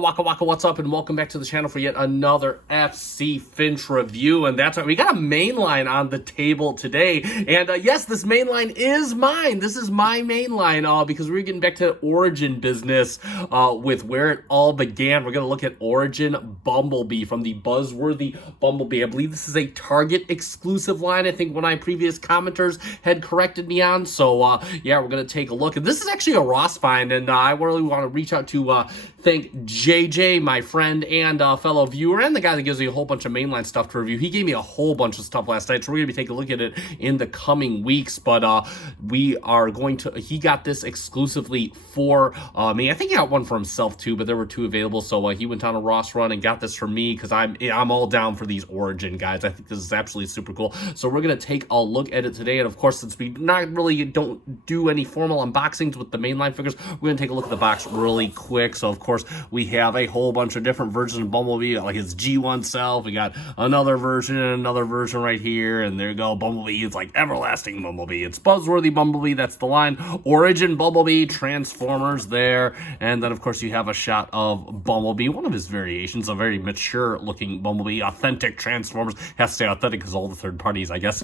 Waka, what's up, and welcome back to the channel for yet another FC Finch review. And that's right, we got a main line on the table today. And yes, this main line is mine. This is my main line because we're getting back to origin business with where it all began. We're going to look at Origin Bumblebee from the Buzzworthy Bumblebee. I believe this is a Target exclusive line. I think one of my previous commenters had corrected me on. So yeah, we're going to take a look. And this is actually a Ross find, and I really want to reach out to thank JJ, my friend and fellow viewer, and the guy that gives me a whole bunch of mainline stuff to review. He gave me a whole bunch of stuff last night, so we're going to be taking a look at it in the coming weeks. But we are going to, he got this exclusively for me. I think he got one for himself too, but there were two available. So he went on a Ross run and got this for me because I'm all down for these Origin guys. I think this is absolutely super cool. So we're going to take a look at it today. And of course, since we don't do any formal unboxings with the mainline figures, we're going to take a look at the box really quick. So of course, we have a whole bunch of different versions of Bumblebee, like his G1 self. We got another version and another version right here, and there you go. Bumblebee is like everlasting Bumblebee. It's Buzzworthy Bumblebee, that's the line. Origin Bumblebee, Transformers there, and then of course you have a shot of Bumblebee, one of his variations, a very mature looking Bumblebee, authentic Transformers. Has to stay authentic because all the third parties, I guess.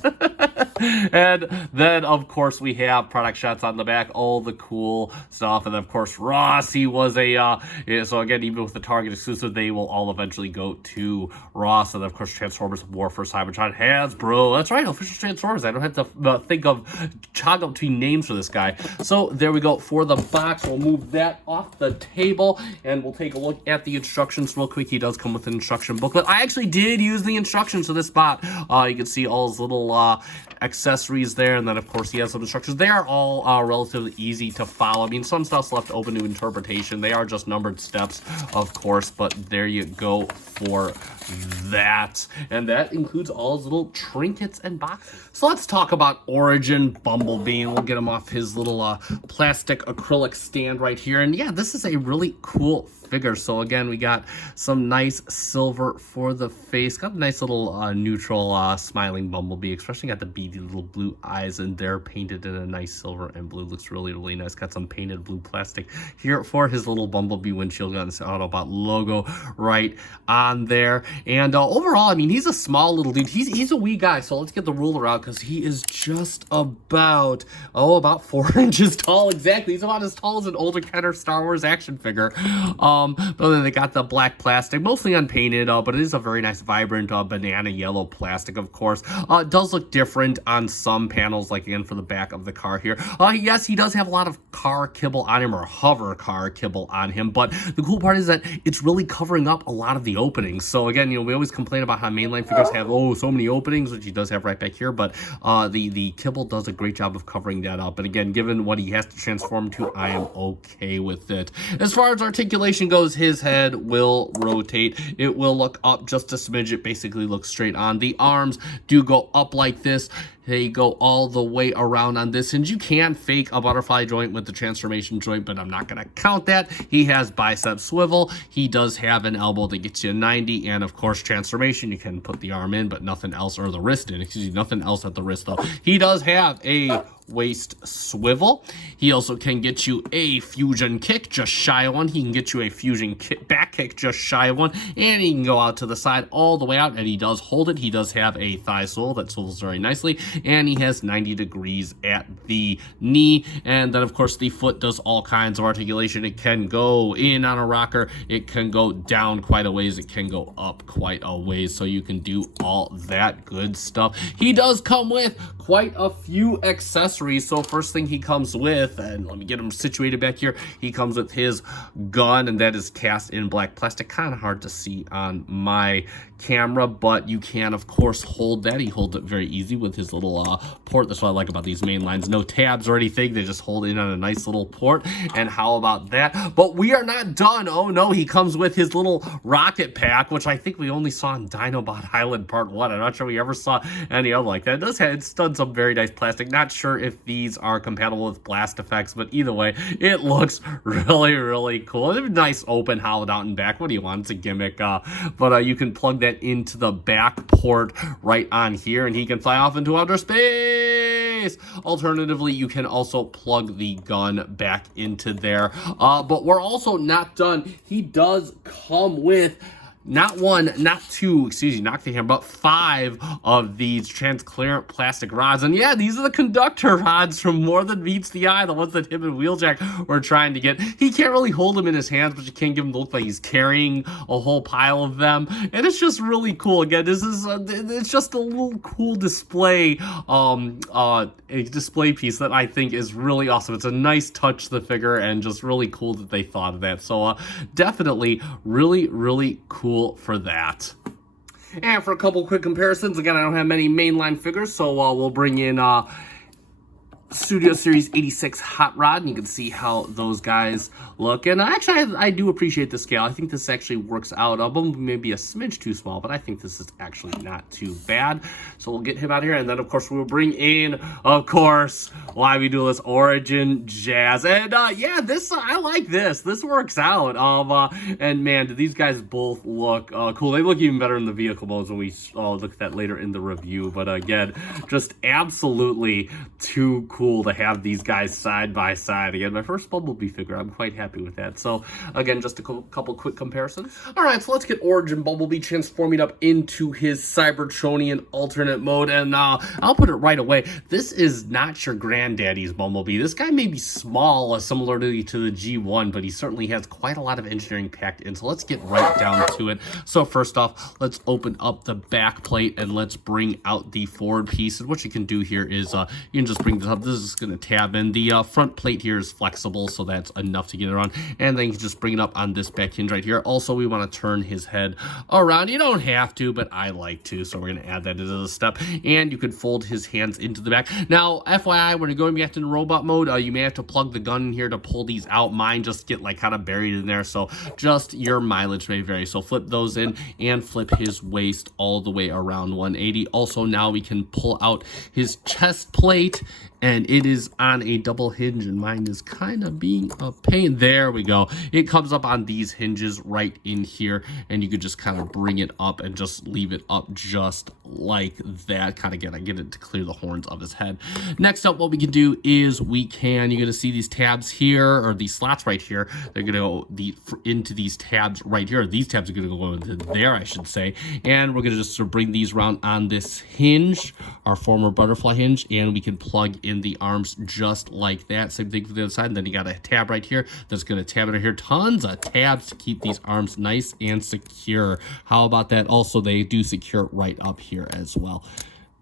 And then of course we have product shots on the back, all the cool stuff, and then of course Ross, he was a so again, even with the Target exclusive, they will all eventually go to Ross. And then of course Transformers War for Cybertron, Hasbro, that's right, official Transformers. I don't have to think of toggle between names for this guy. So there we go for the box. We'll move that off the table and we'll take a look at the instructions real quick. He does come with an instruction booklet. I actually did use the instructions for this spot. You can see all his little accessories there, and then of course he has some instructions. They are all relatively easy to follow. I mean, some stuff's left open to interpretation. They are just numbered steps, of course, but there you go for that. And that includes all his little trinkets and boxes. So let's talk about Origin Bumblebee, and we'll get him off his little plastic acrylic stand right here. And yeah, this is a really cool figure. So again, we got some nice silver for the face, got a nice little neutral smiling Bumblebee, especially got the beady little blue eyes in there, painted in a nice silver and blue. Looks really, really nice. Got some painted blue plastic here for his little Bumblebee windshield. Got this Autobot logo right on there. And overall, I mean, he's a small little dude. He's a wee guy. So let's get the ruler out because he is just about 4 inches tall. Exactly. He's about as tall as an older Kenner Star Wars action figure. But then they got the black plastic, mostly unpainted, but it is a very nice, vibrant banana yellow plastic, of course. It does look different on some panels, like again for the back of the car here. Yes, he does have a lot of car kibble on him, or hover car kibble on him, but the cool part is that it's really covering up a lot of the openings. So again, you know, we always complain about how mainline figures have, so many openings, which he does have right back here, but the kibble does a great job of covering that up. And again, given what he has to transform to, I am okay with it. As far as articulation goes, his head will rotate. It will look up just a smidge. It basically looks straight on. The arms do go up like this. They go all the way around on this, and you can fake a butterfly joint with the transformation joint, but I'm not going to count that. He has bicep swivel. He does have an elbow that gets you 90, and of course transformation, you can put the arm in, but nothing else, or the wrist in, excuse me, nothing else at the wrist though. He does have a waist swivel. He also can get you a fusion kick, just shy of one. He can get you a fusion kick, back kick, just shy of one, and he can go out to the side all the way out, and he does hold it. He does have a thigh swivel that swivels very nicely, and he has 90 degrees at the knee. And then of course the foot does all kinds of articulation. It can go in on a rocker, it can go down quite a ways, it can go up quite a ways, so you can do all that good stuff. He does come with quite a few accessories. So first thing he comes with, and let me get him situated back here, he comes with his gun, and that is cast in black plastic. Kind of hard to see on my camera, but you can of course hold that. He holds it very easy with his little port. That's what I like about these main lines. No tabs or anything, they just hold in on a nice little port. And how about that? But we are not done. Oh no, he comes with his little rocket pack, which I think we only saw in Dinobot Island Part 1. I'm not sure we ever saw any other like that. It's done some very nice plastic. Not sure if these are compatible with blast effects, but either way, it looks really, really cool. It's a nice open, hollowed out and back. What do you want? It's a gimmick. But you can plug that into the back port right on here, and he can fly off into outer space. Nice. Alternatively, you can also plug the gun back into there. But we're also not done. He does come with not one, not two, excuse me, knock the hammer, but 5 of these transparent plastic rods. And yeah, these are the conductor rods from More Than Meets the Eye, the ones that him and Wheeljack were trying to get. He can't really hold them in his hands, but you can't give him to look like he's carrying a whole pile of them. And it's just really cool. Again, this is it's just a little cool display, a display piece that I think is really awesome. It's a nice touch to the figure and just really cool that they thought of that. So definitely really, really cool for that. And for a couple quick comparisons, again, I don't have many mainline figures, so we'll bring in Studio Series 86 Hot Rod, and you can see how those guys look. And actually, I do appreciate the scale. I think this actually works out. Bumblebee may be a smidge too small, but I think this is actually not too bad. So we'll get him out here, and then, of course, we'll bring in, of course, why we do this, Origin Jazz. And, yeah, this, I like this. This works out. And, man, do these guys both look cool. They look even better in the vehicle modes when we look at that later in the review. But, again, just absolutely too cool to have these guys side by side. Again, my first Bumblebee figure. I'm quite happy with that. So, again, just a couple quick comparisons. All right, so let's get Origin Bumblebee transforming up into his Cybertronian alternate mode. And I'll put it right away. This is not your granddaddy's Bumblebee. This guy may be small, similarly to the G1, but he certainly has quite a lot of engineering packed in. So let's get right down to it. So first off, let's open up the back plate and let's bring out the forward piece. And what you can do here is you can just bring this up. This is going to tab in. The front plate here is flexible, so that's enough to get it on. And then you can just bring it up on this back hinge right here. Also, we want to turn his head around. You don't have to, but I like to, so we're going to add that into the step. And you can fold his hands into the back. Now, FYI, when you're going back to the robot mode, you may have to plug the gun in here to pull these out. Mine just get like kind of buried in there, so just your mileage may vary. So flip those in and flip his waist all the way around 180. Also, now we can pull out his chest plate, and it is on a double hinge, and mine is kind of being a pain. There we go. It comes up on these hinges right in here, and you could just kind of bring it up and just leave it up just like that. Kind of get it to clear the horns of his head. Next up, what we can do is you're going to see these tabs here, or these slots right here. They're going to go into these tabs right here. These tabs are going to go into there, I should say. And we're going to just sort of bring these around on this hinge, our former butterfly hinge, and we can plug in the arms just like that. Same thing for the other side. And then you got a tab right here that's going to tab it right here. Tons of tabs to keep these arms nice and secure. How about that? Also, they do secure right up here as well.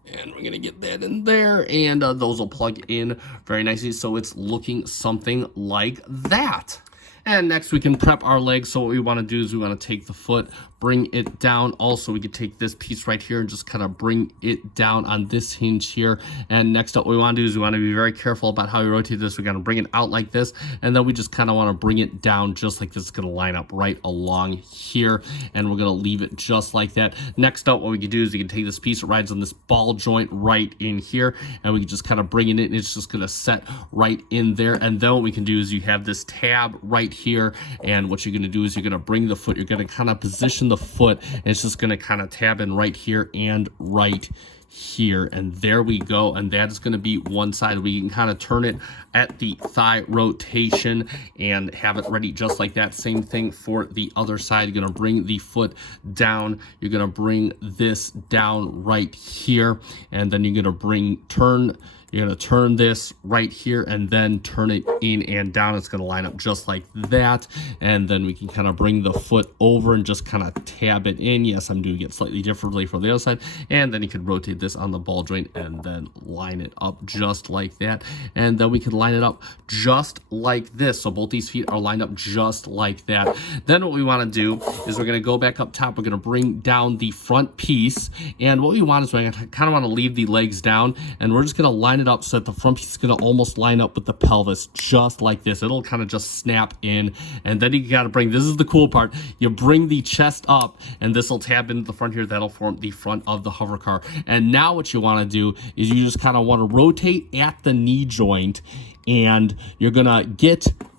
And we're going to get that in there, and those will plug in very nicely, so it's looking something like that. And next we can prep our legs. So what we want to do is we want to take the foot, bring it down. Also, we could take this piece right here and just kind of bring it down on this hinge here. And next up, what we want to do is we want to be very careful about how we rotate this. We're going to bring it out like this, and then we just kind of want to bring it down just like this. It's going to line up right along here, and we're going to leave it just like that. Next up, what we can do is we can take this piece that rides on this ball joint right in here, and we can just kind of bring it in. It's just going to set right in there. And then what we can do is you have this tab right here, and what you're going to do is you're going to bring the foot, you're going to kind of position the foot, and it's just going to kind of tab in right here and right here, and there we go. And that is going to be one side. We can kind of turn it at the thigh rotation and have it ready just like that. Same thing for the other side. You're going to bring the foot down, you're going to bring this down right here, and then you're going to you're going to turn this right here and then turn it in and down. It's going to line up just like that. And then we can kind of bring the foot over and just kind of tab it in. Yes, I'm doing it slightly differently from the other side. And then you can rotate this on the ball joint and then line it up just like that. And then we can line it up just like this. So both these feet are lined up just like that. Then what we want to do is we're going to go back up top. We're going to bring down the front piece. And what we want is we kind of want to leave the legs down. And we're just going to line it up so that the front piece is going to almost line up with the pelvis just like this. It'll kind of just snap in, and then you got to bring, this is the cool part, you bring the chest up, and this will tab into the front here. That'll form the front of the hover car. And now what you want to do is you just kind of want to rotate at the knee joint, and you're gonna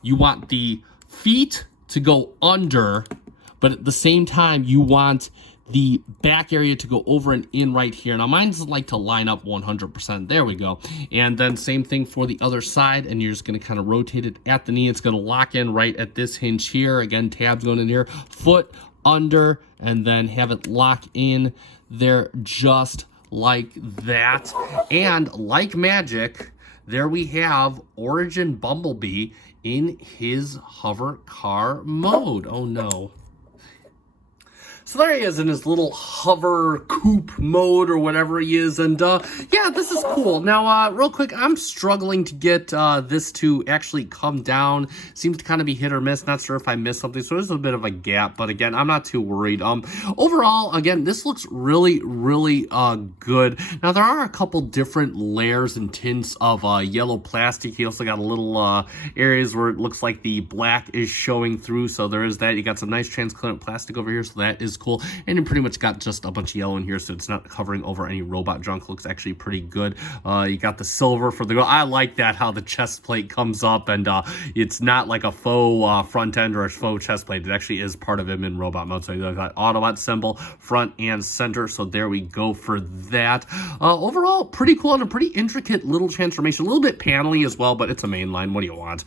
you want the feet to go under, but at the same time you want the back area to go over and in right here. Now mine's like to line up 100%. There we go. And then same thing for the other side, and you're just going to kind of rotate it at the knee. It's going to lock in right at this hinge here. Again, tabs going in here, foot under, and then have it lock in there just like that. And like magic, there we have Origin Bumblebee in his hover car mode. Oh no. So there he is in his little hover coupe mode or whatever he is. And yeah, this is cool. Now, real quick, I'm struggling to get this to actually come down. Seems to kind of be hit or miss. Not sure if I missed something. So there's a bit of a gap. But again, I'm not too worried. Overall, again, this looks really, really good. Now, there are a couple different layers and tints of yellow plastic. You also got a little areas where it looks like the black is showing through. So there is that. You got some nice transparent plastic over here. So that is cool. And you pretty much got just a bunch of yellow in here, so it's not covering over any robot junk. Looks actually pretty good. You got the silver for the girl. I like that, how the chest plate comes up, and it's not like a faux front end or a faux chest plate. It actually is part of him in robot mode. So you got that Autobot symbol front and center. So there we go for that. Overall, pretty cool and a pretty intricate little transformation. A little bit panely as well, but it's a mainline. What do you want?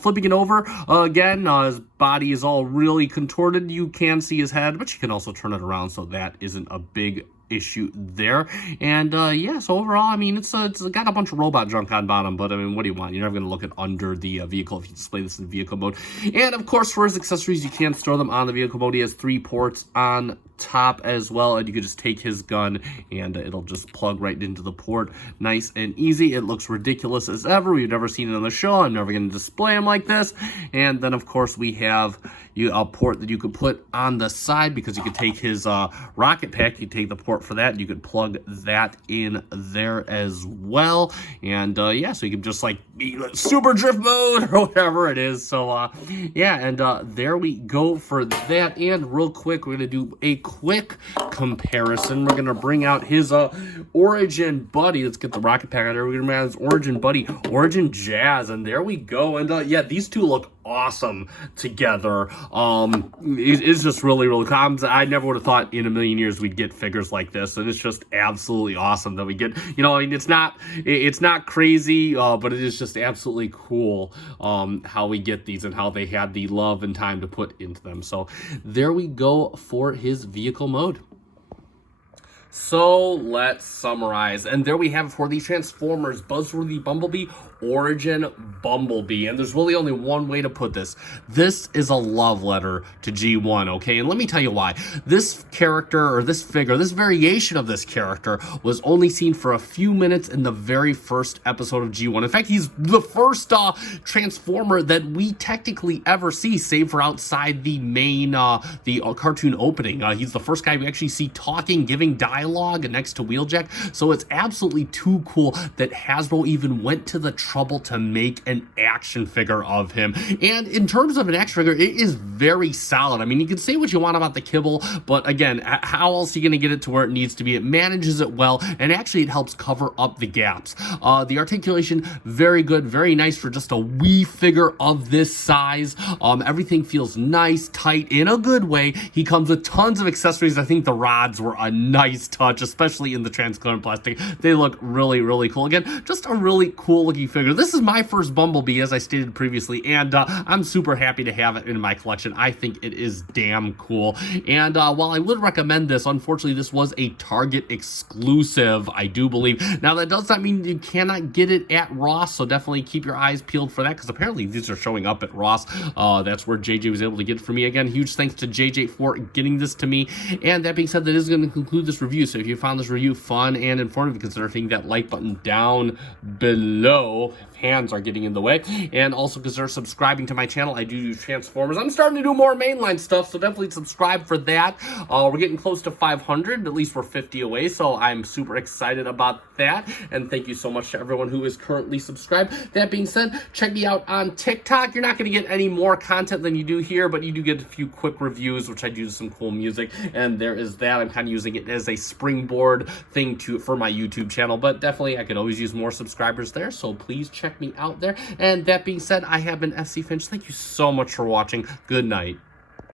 Flipping it over again, his body is all really contorted. You can see his head, but you can also turn it around, so that isn't a big issue there. And yeah, so overall, I mean, it's got a bunch of robot junk on bottom, but I mean, what do you want? You're never going to look at under the vehicle if you display this in vehicle mode. And of course, for his accessories, you can store them on the vehicle mode. He has 3 ports on top as well, and you could just take his gun and it'll just plug right into the port, nice and easy. It looks ridiculous as ever. We've never seen it on the show. I'm never going to display him like this. And then of course we have a port that you could put on the side, because you could take his rocket pack, you take the port for that, you could plug that in there as well. And yeah, so you can just like be super drift mode or whatever it is. So yeah, and there we go for that. And real quick, we're gonna do a quick comparison. We're gonna bring out his Origin buddy. Let's get the rocket pack out there. We're gonna bring out his Origin buddy, Origin Jazz, and there we go. And yeah, these two look awesome together. It's just really, really cool. I never would have thought in a million years we'd get figures like this, and it's just absolutely awesome that we get, you know, I mean, it's not crazy, but it is just absolutely cool how we get these and how they had the love and time to put into them. So there we go for his vehicle mode. So let's summarize. And there we have it for the Transformers Buzzworthy Bumblebee, Origin Bumblebee. And there's really only one way to put this. This is a love letter to G1, okay? And let me tell you why. This character, or this figure, this variation of this character was only seen for a few minutes in the very first episode of G1. In fact, he's the first Transformer that we technically ever see, save for outside the main, the cartoon opening. He's the first guy we actually see talking, giving dialogue next to Wheeljack. So it's absolutely too cool that Hasbro even went to the trouble to make an action figure of him. And in terms of an action figure, it is very solid. I mean, you can say what you want about the kibble, but again, how else are you going to get it to where it needs to be? It manages it well, and actually it helps cover up the gaps. The articulation, very good, very nice for just a wee figure of this size. Everything feels nice, tight, in a good way. He comes with tons of accessories. I think the rods were a nice touch, especially in the transparent plastic. They look really, really cool. Again, just a really cool looking figure. This is my first Bumblebee, as I stated previously, and I'm super happy to have it in my collection. I think it is damn cool. And while I would recommend this, unfortunately, this was a Target exclusive, I do believe. Now, that does not mean you cannot get it at Ross, so definitely keep your eyes peeled for that, because apparently these are showing up at Ross. That's where JJ was able to get it for me. Again, huge thanks to JJ for getting this to me. And that being said, that is going to conclude this review. So if you found this review fun and informative, consider hitting that like button down below. Hands are getting in the way. And also consider subscribing to my channel. I do Transformers. I'm starting to do more mainline stuff, so definitely subscribe for that. We're getting close to 500. At least we're 50 away, so I'm super excited about that. And thank you so much to everyone who is currently subscribed. That being said, check me out on TikTok. You're not going to get any more content than you do here, but you do get a few quick reviews, which I do some cool music. And there is that. I'm kind of using it as a springboard thing for my YouTube channel, but definitely I could always use more subscribers there, so please check me out there. And that being said, I have been FC Finch. Thank you so much for watching. Good night.